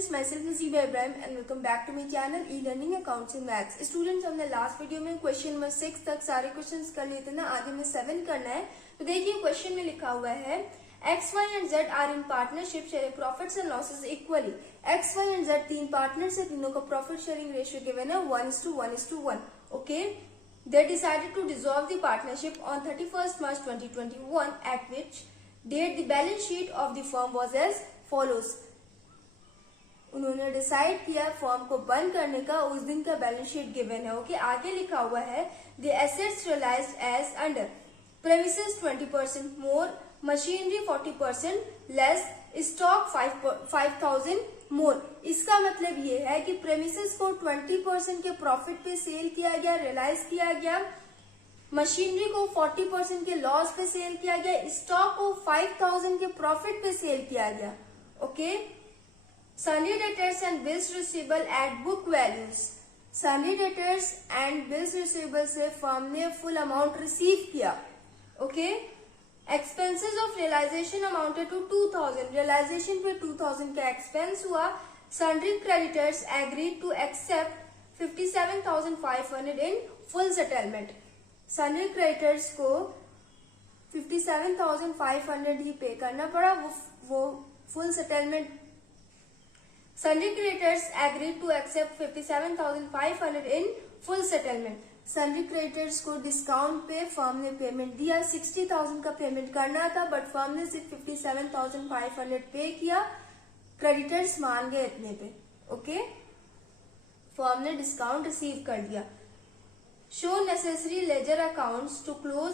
students, myself is Ziba Ibrahim and welcome back to my channel e-learning accounts and maths. Students, हमने last video में question number 6 तक सारे questions कर लिए थे ना, आज हमें 7 करना है। तो देखिए क्वेश्चन में लिखा हुआ है X, Y and Z are in partnership sharing profits and losses equally. X, Y and Z तीन पार्टनर्स है, तीनों का प्रॉफिट शेयरिंग रेशियो गिवन है 1:1:1. Okay, they decided to dissolve the partnership on 31st March 2021, at which date the balance sheet of the firm was as follows. उन्होंने decide किया firm को बंद करने का, उस दिन का बैलेंस शीट गिवन है। ओके, आगे लिखा हुआ है the assets realised as under premises 20% more, machinery 40% less, stock 5,000 more. इसका मतलब ये है कि प्रेमिसेस को 20% के प्रॉफिट पे सेल किया गया, रियलाइज किया गया, मशीनरी को 40% के लॉस पे सेल किया गया, स्टॉक को 5,000 के प्रॉफिट पे सेल किया गया। Okay, sundry debtors and bills receivable at book values. Sundry debtors and bills receivable से फर्म ने फुल अमाउंट रिसीव किया। Okay, expenses of realisation amounted to 2,000। Realisation पे 2,000 का एक्सपेंस हुआ। Sundry creditors agreed to accept 57,500 in full settlement. Sundry creditors को 57,500 ही pay करना पड़ा, वो full settlement. Sundry creditors agreed to accept 57,500 in full settlement. Sundry creditors को discount पे फर्म ने पेमेंट दिया। 60,000 का पेमेंट करना था बट फर्म ने सिर्फ 57,500 पे किया। क्रेडिटर्स मान गए इतने पे। ओके, फर्म ने डिस्काउंट रिसीव कर दिया। Show necessary ledger accounts to close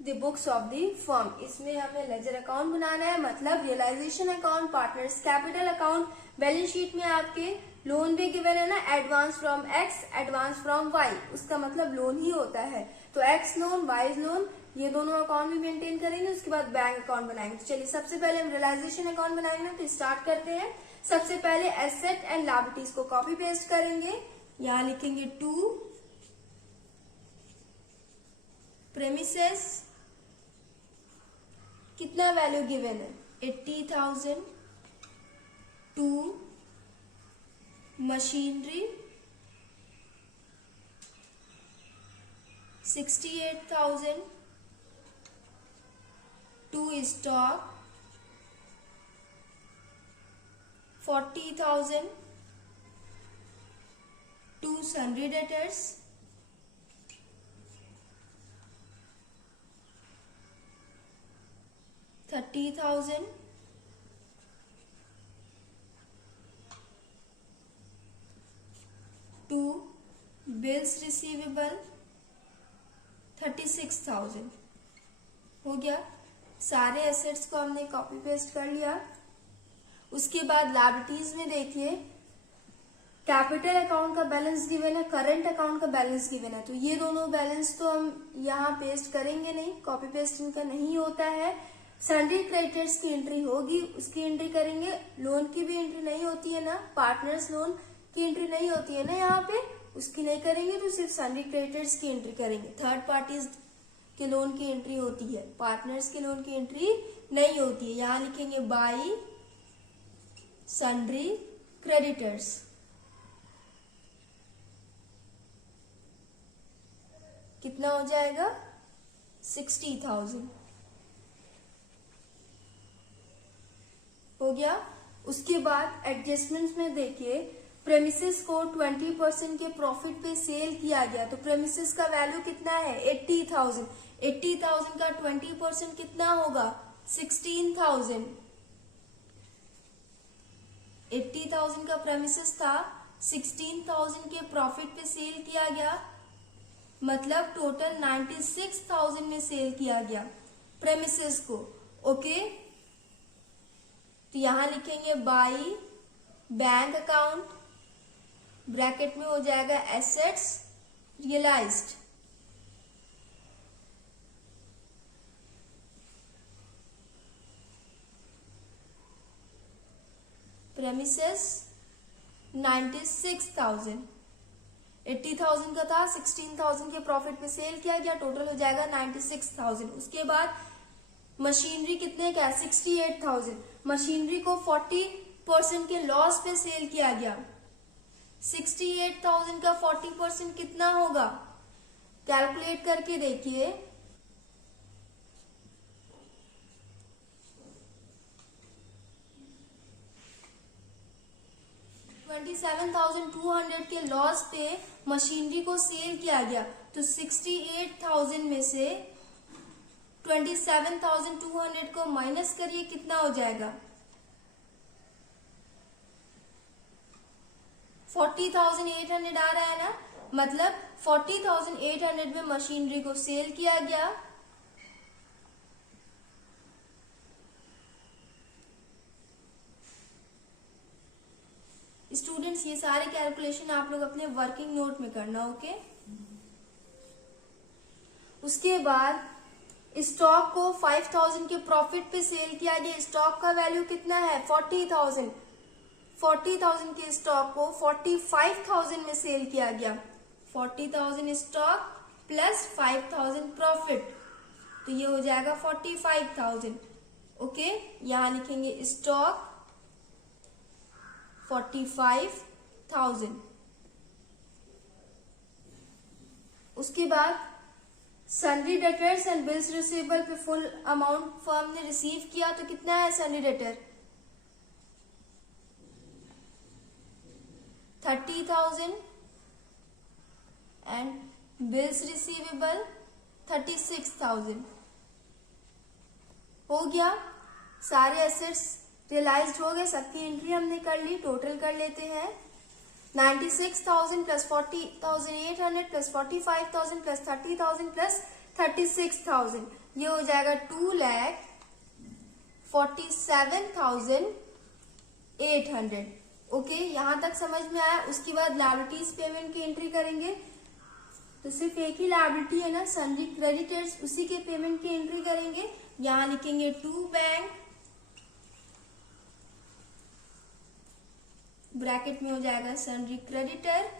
the books of the firm. इसमें हमें लेजर अकाउंट बनाना है, मतलब realisation account, partners capital account. Balance sheet में आपके लोन भी गिवन है ना, advance from X, advance from Y, उसका मतलब लोन ही होता है। तो एक्स लोन, वाई लोन, ये दोनों अकाउंट भी मेंटेन करेंगे। उसके बाद बैंक अकाउंट बनाएंगे। तो चलिए सबसे पहले हम रियलाइजेशन अकाउंट बनाएंगे, तो स्टार्ट करते हैं। सबसे पहले एसेट एंड लायबिलिटीज को कॉपी पेस्ट करेंगे। यहां लिखेंगे टू प्रेमिसेस, कितना वैल्यू गिवन है 80,000, to machinery 68,000, to stock 40,000, to sundry debtors 30,000, to bills receivable 36,000। हो गया, सारे एसेट्स को हमने कॉपी पेस्ट कर लिया। उसके बाद लायबिलिटीज में देखिए कैपिटल अकाउंट का बैलेंस गिवन है, करंट अकाउंट का बैलेंस गिवन है। तो ये दोनों बैलेंस तो हम यहाँ पेस्ट करेंगे नहीं, कॉपी पेस्ट इनका नहीं होता है। सन्ड्री क्रेडिटर्स की एंट्री होगी, उसकी एंट्री करेंगे। लोन की भी एंट्री नहीं होती है ना, पार्टनर्स लोन की एंट्री नहीं होती है ना यहाँ पे, उसकी नहीं करेंगे। तो सिर्फ सन्ड्री क्रेडिटर्स की एंट्री करेंगे। थर्ड पार्टीज के लोन की एंट्री होती है, पार्टनर्स के लोन की एंट्री नहीं होती है। यहाँ लिखेंगे बाई सन्ड्री क्रेडिटर्स। कितना हो जाएगा 60,000 हो गया। उसके बाद एडजस्टमेंट्स में देखिए प्रेमिसेस को 20% के प्रॉफिट पे सेल किया गया। तो प्रेमिसेस का वैल्यू कितना है 80,000। 80,000 का 20% कितना होगा 16,000। 80,000 का प्रेमिसेस था, 16,000 के प्रॉफिट पे सेल किया गया, मतलब टोटल 96,000 में सेल किया गया प्रेमिसेस को। ओके, तो यहां लिखेंगे बाई बैंक अकाउंट, ब्रैकेट में हो जाएगा एसेट्स रियलाइज्ड, प्रेमिसेस 96,000। 80,000 का था, 16,000 के प्रॉफिट पे सेल किया गया, टोटल हो जाएगा 96,000। उसके बाद मशीनरी कितने का 68,000। मशीनरी को 40% के लॉस पे सेल किया गया। 68,000 का 40% कितना होगा, कैलकुलेट करके देखिए। $27,200 के लॉस पे मशीनरी को सेल किया गया, तो 68,000 में से 27,200 को माइनस करिए, कितना हो जाएगा, 40,800 आ रहा है ना। मतलब 40,800 में मशीनरी को सेल किया गया, स्टूडेंट्स ये सारे कैलकुलेशन आप लोग अपने वर्किंग नोट में करना, ओके। उसके बाद स्टॉक को 5,000 के प्रॉफिट पे सेल किया गया। स्टॉक का वैल्यू कितना है, 40,000। 40,000 के स्टॉक को 45,000 में सेल किया गया। 40,000 स्टॉक प्लस 5,000 प्रॉफिट, तो ये हो जाएगा 45,000, ओके। यहां लिखेंगे स्टॉक 45,000। उसके बाद sundry debtors and bills receivable पे फुल अमाउंट फर्म ने रिसीव किया, तो कितना है sundry debtor, 30,000 and bills receivable 36,000। हो गया, सारे एसेट्स रियलाइज्ड हो गए, सबकी एंट्री हमने कर ली। टोटल कर लेते हैं, 96,000 प्लस 40,800 प्लस 45,000 प्लस 30,000 प्लस 36,000, ये हो जाएगा 2,47,800, ओके। यहां तक समझ में आया। उसके बाद लायबिलिटीज पेमेंट की एंट्री करेंगे, तो सिर्फ एक ही लायबिलिटी है ना, सन्ड्री क्रेडिटर्स, उसी के पेमेंट की एंट्री करेंगे। यहां लिखेंगे टू बैंक, ब्रैकेट में हो जाएगा सन्ड्री क्रेडिटर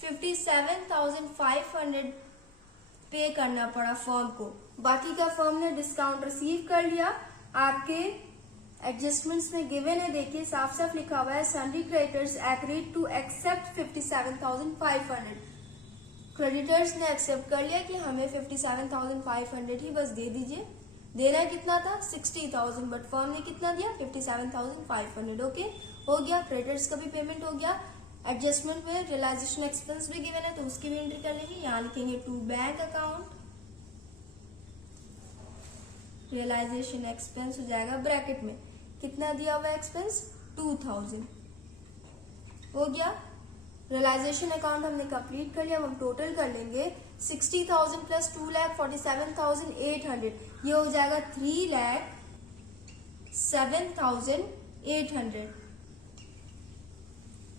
57,500 पे करना पड़ा फर्म को, बाकी का फर्म ने डिस्काउंट रिसीव कर लिया। आपके एडजस्टमेंट्स में गिवन है, देखिए साफ साफ लिखा हुआ है, sundry creditors agreed to accept 57,500। Creditors ने एक्सेप्ट कर लिया कि हमें 57,500 ही बस दे दीजिए। देना कितना था, 60,000, बट फर्म ने कितना दिया, 57,500, ओके। हो गया, क्रेडिटर्स का भी पेमेंट हो गया। एडजस्टमेंट में रियलाइजेशन एक्सपेंस भी गिवन है, तो उसकी भी एंट्री कर लेंगे। यहाँ लिखेंगे to bank account, realisation expense हो जाएगा ब्रैकेट में, कितना दिया हुआ एक्सपेंस, 2,000। हो गया, रियलाइजेशन अकाउंट हमने कंप्लीट कर लिया। अब हम टोटल कर लेंगे, 60,000 प्लस 2,47,800, ये हो जाएगा 3,07,800।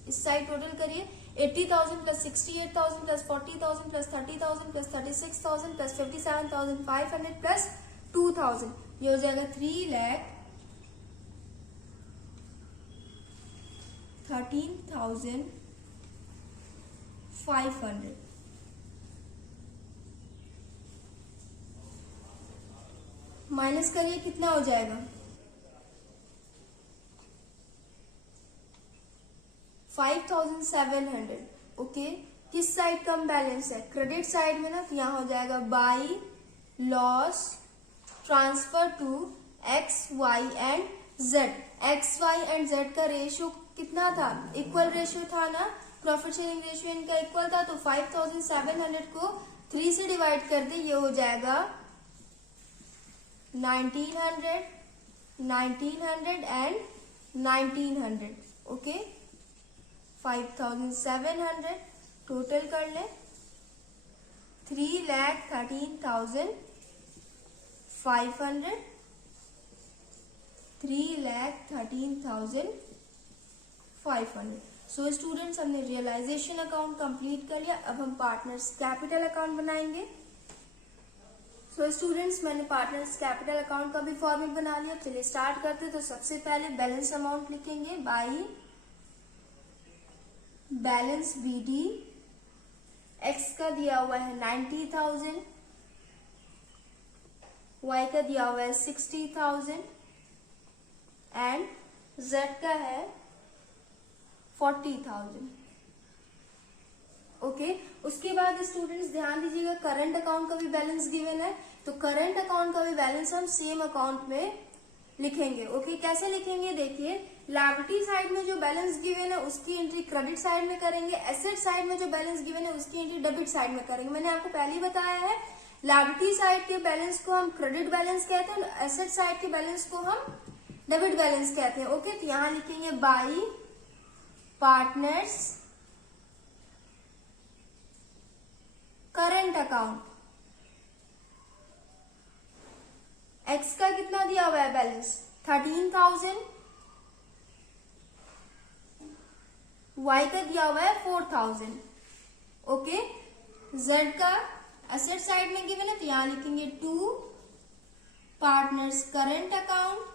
इस साइड टोटल करिए, 80,000 plus 68,000 plus 40,000 plus 30,000 plus 36,000 plus 57,500 plus 2,000, ये हो जाएगा 3,13,500। माइनस करिए, कितना हो जाएगा, 5,700, ओके। किस साइड कम बैलेंस है, क्रेडिट साइड में ना, तो यहाँ हो जाएगा by loss transfer to X Y and Z. X Y and Z का रेशियो कितना था, इक्वल रेशियो था ना, प्रॉफिट शेयरिंग रेशियो इनका इक्वल था, तो 5,700 को 3 से डिवाइड कर दे, ये हो जाएगा 1900, 1900 एंड 1900, ओके। 5,700 टोटल कर ले, 3,13,500, 3,13,500। सो स्टूडेंट्स, हमने रियलाइजेशन अकाउंट कंप्लीट कर लिया। अब हम पार्टनर्स कैपिटल अकाउंट बनाएंगे। सो स्टूडेंट्स, मैंने पार्टनर्स कैपिटल अकाउंट का भी फॉर्मेट बना लिया। चलिए स्टार्ट करते हैं। तो सबसे पहले बैलेंस अमाउंट लिखेंगे, बाई बैलेंस बीडी। एक्स का दिया हुआ है 90,000, वाई का दिया हुआ है 60,000 एंड जेड का है 40,000। ओके, उसके बाद स्टूडेंट्स ध्यान दीजिएगा करंट अकाउंट का भी बैलेंस गिवन है, तो करंट अकाउंट का भी बैलेंस हम सेम अकाउंट में लिखेंगे। ओके, कैसे लिखेंगे देखिए, लायबिलिटी साइड में जो बैलेंस गिवन है उसकी एंट्री क्रेडिट साइड में करेंगे, एसेट साइड में जो बैलेंस गिवन है उसकी एंट्री डेबिट साइड में करेंगे। मैंने आपको पहले ही बताया है लायबिलिटी साइड के बैलेंस को हम क्रेडिट बैलेंस कहते हैं, एसेट साइड के बैलेंस को हम डेबिट बैलेंस कहते हैं। ओके, तो यहां लिखेंगे by partners current account. X का कितना दिया हुआ है बैलेंस 13,000, वाई का दिया हुआ है 4,000। ओके, जेड का एसेट साइड में गिवन है तो यहां लिखेंगे टू पार्टनर्स करंट अकाउंट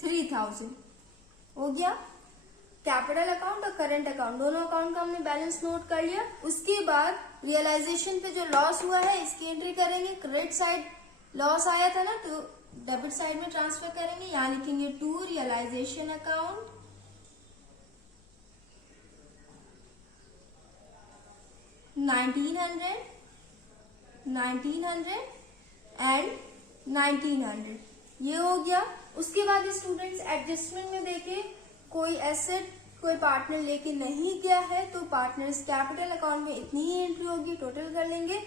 $3,000। हो गया, कैपिटल अकाउंट और करंट अकाउंट दोनों अकाउंट का हमने बैलेंस नोट कर लिया। उसके बाद रियलाइजेशन पे जो लॉस हुआ है इसकी एंट्री करेंगे, क्रेडिट साइड लॉस आया था ना तो डेबिट साइड में ट्रांसफर करेंगे, यहां लिखेंगे टू रियलाइजेशन अकाउंट $1,900 एंड 1,900। ये हो गया। उसके बाद स्टूडेंट्स एडजस्टमेंट में देखे कोई एसेट कोई पार्टनर लेके नहीं गया है तो पार्टनर्स कैपिटल अकाउंट में इतनी ही एंट्री होगी, टोटल कर लेंगे।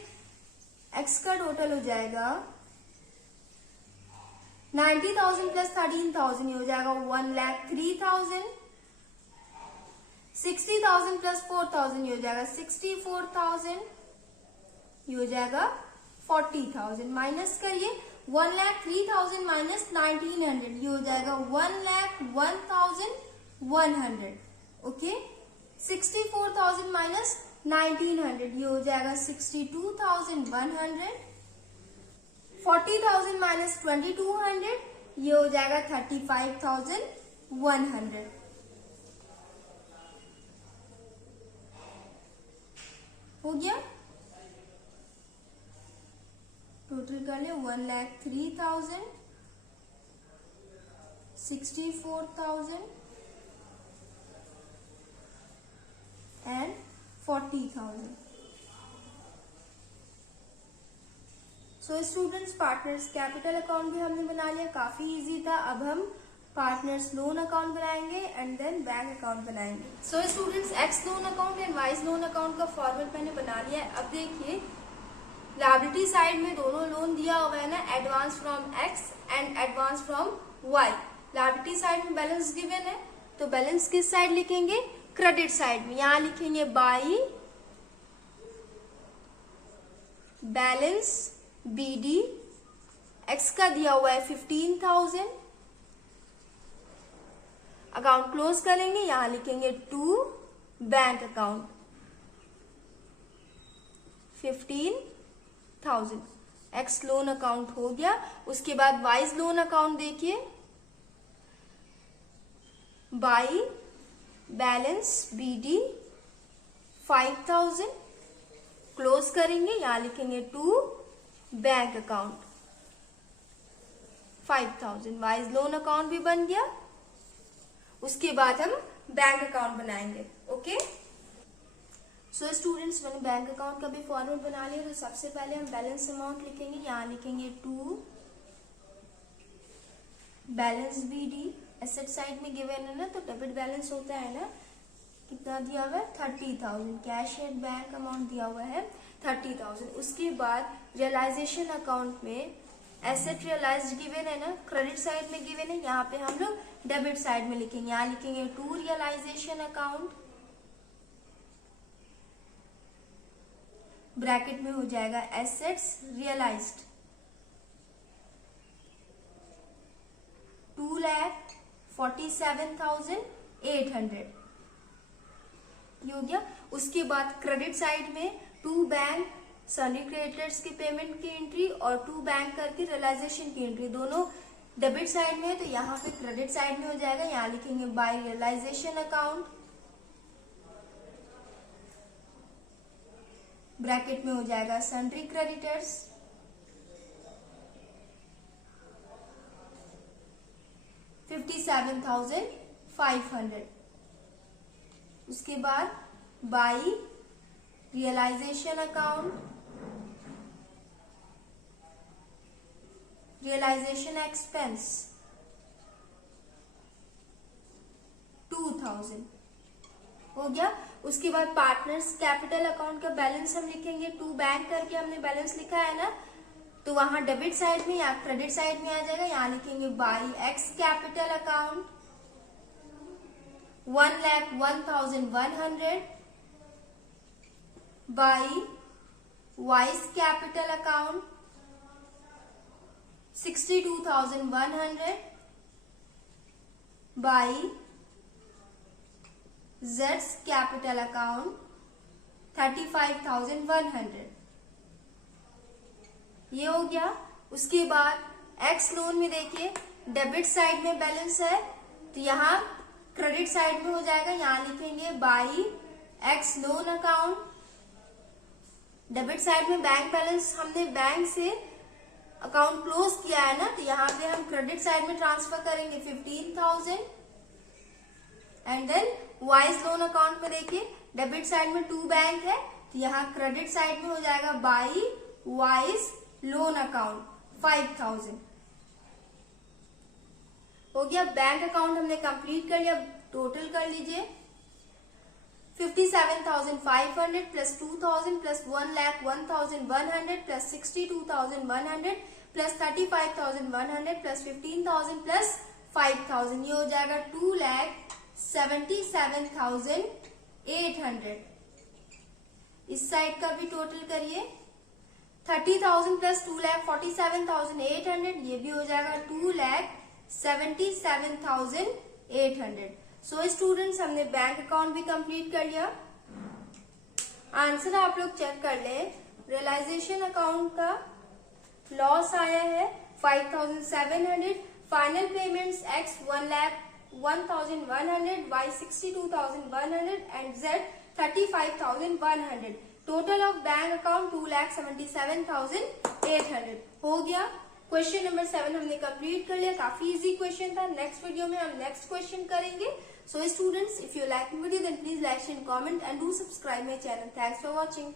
एक्स का टोटल हो जाएगा 90,000 प्लस 13,000, ये हो जाएगा 1,03,000। 60,000 प्लस 4,000 ये हो जाएगा 64,000, ये हो जाएगा 40,000। माइनस करिए 1,03,000 माइनस 1,900, ये हो जाएगा 1,01,100। ओके, 64,000 माइनस 1,900, ये हो जाएगा 62,100। 40,000 माइनस 2,200, ये हो जाएगा 35,100। हो गया, टोटल कर ले 1,03,000, 64,000 and 40,000। So students partners capital account भी हमने बना लिया, काफी इजी था। अब हम पार्टनर्स लोन अकाउंट बनाएंगे एंड देन बैंक अकाउंट बनाएंगे। So students X loan account and Y loan account का फॉर्मेट मैंने बना लिया है। अब देखिए लायबिलिटी साइड में दोनों लोन दिया हुआ है ना, advance from X and advance from Y. Liability side में बैलेंस गिवन है तो बैलेंस किस साइड लिखेंगे, क्रेडिट साइड में। यहां लिखेंगे बाई बैलेंस बीडी। एक्स का दिया हुआ है 15,000, अकाउंट क्लोज करेंगे, यहां लिखेंगे to bank account 15,000। X loan account हो गया। उसके बाद वाइज लोन अकाउंट देखिए, बाई बैलेंस बीडी 5,000, क्लोज करेंगे, यहां लिखेंगे to bank account 5,000। Y's loan account भी बन गया। उसके बाद हम बैंक अकाउंट बनाएंगे। ओके, सो स्टूडेंट्स मैंने बैंक अकाउंट का भी फॉर्मेट बना लिया। तो सबसे पहले हम बैलेंस अमाउंट लिखेंगे, यहां लिखेंगे to balance BD. Asset side में गिवन है ना तो डेबिट बैलेंस होता है ना, कितना दिया हुआ है 30,000। कैश एंड बैंक अमाउंट दिया हुआ है 30,000। उसके बाद रियलाइजेशन अकाउंट में एसेट रियलाइज गिवन है ना, क्रेडिट साइड में गिवन है, यहाँ पे हम लोग डेबिट साइड में लिखेंगे। यहाँ लिखेंगे टू रियलाइजेशन अकाउंट, ब्रैकेट में हो जाएगा एसेट्स रियलाइज्ड 2,47,800, ये हो गया। उसके बाद क्रेडिट साइड में टू बैंक सनी क्रेडिटर्स की पेमेंट की एंट्री और टू बैंक करके रियलाइजेशन की एंट्री दोनों डेबिट साइड में है तो यहाँ पे क्रेडिट साइड में हो जाएगा। यहाँ लिखेंगे बाय रियलाइजेशन अकाउंट ब्रैकेट में हो जाएगा सन्ड्री क्रेडिटर्स, $57,500। उसके बाद by realisation account, realisation expense 2,000 हो गया। उसके बाद पार्टनर्स कैपिटल अकाउंट का बैलेंस हम लिखेंगे, टू बैंक करके हमने बैलेंस लिखा है ना, तो वहां डेबिट साइड में या क्रेडिट साइड में आ जाएगा। यहाँ लिखेंगे by x capital account 1,01,100 by vice capital account 62,100 by Z's capital account 35,100। ये हो गया। उसके बाद एक्स लोन में देखिए डेबिट साइड में बैलेंस है, तो यहाँ क्रेडिट साइड में हो जाएगा। यहाँ लिखेंगे by x loan account, debit side में बैंक बैलेंस, हमने बैंक से अकाउंट क्लोज किया है ना, तो यहाँ पे हम क्रेडिट साइड में ट्रांसफर करेंगे 15,000। And then Y's loan account में देखिए डेबिट साइड में टू बैंक है, तो यहाँ क्रेडिट साइड में हो जाएगा बाई वाइस लोन अकाउंट 5,000 हो गया। बैंक अकाउंट हमने कंप्लीट कर लिया, टोटल कर लीजिए 57,500 plus 2,000 plus 1,01,100 plus 62,100 plus 35,100 plus 15,000 plus 5,000, ये हो जाएगा 2,77,800। इस साइड का भी टोटल करिए, 30,000 प्लस 2,47,800, ये भी हो जाएगा 2,77,800। सो स्टूडेंट्स हमने बैंक अकाउंट भी कंप्लीट कर लिया। आंसर आप लोग चेक कर ले। रियलाइजेशन अकाउंट का लॉस आया है 5,700, final payments X 1,01,100, Y 62,100 and Z 35,100। Total of bank account 2,77,800 हो गया। क्वेश्चन नंबर 7 हमने कंप्लीट कर लिया, काफी इजी क्वेश्चन था। नेक्स्ट वीडियो में हम नेक्स्ट क्वेश्चन करेंगे। So students, if you like video then please like share comment and do subscribe my channel. Thanks for watching.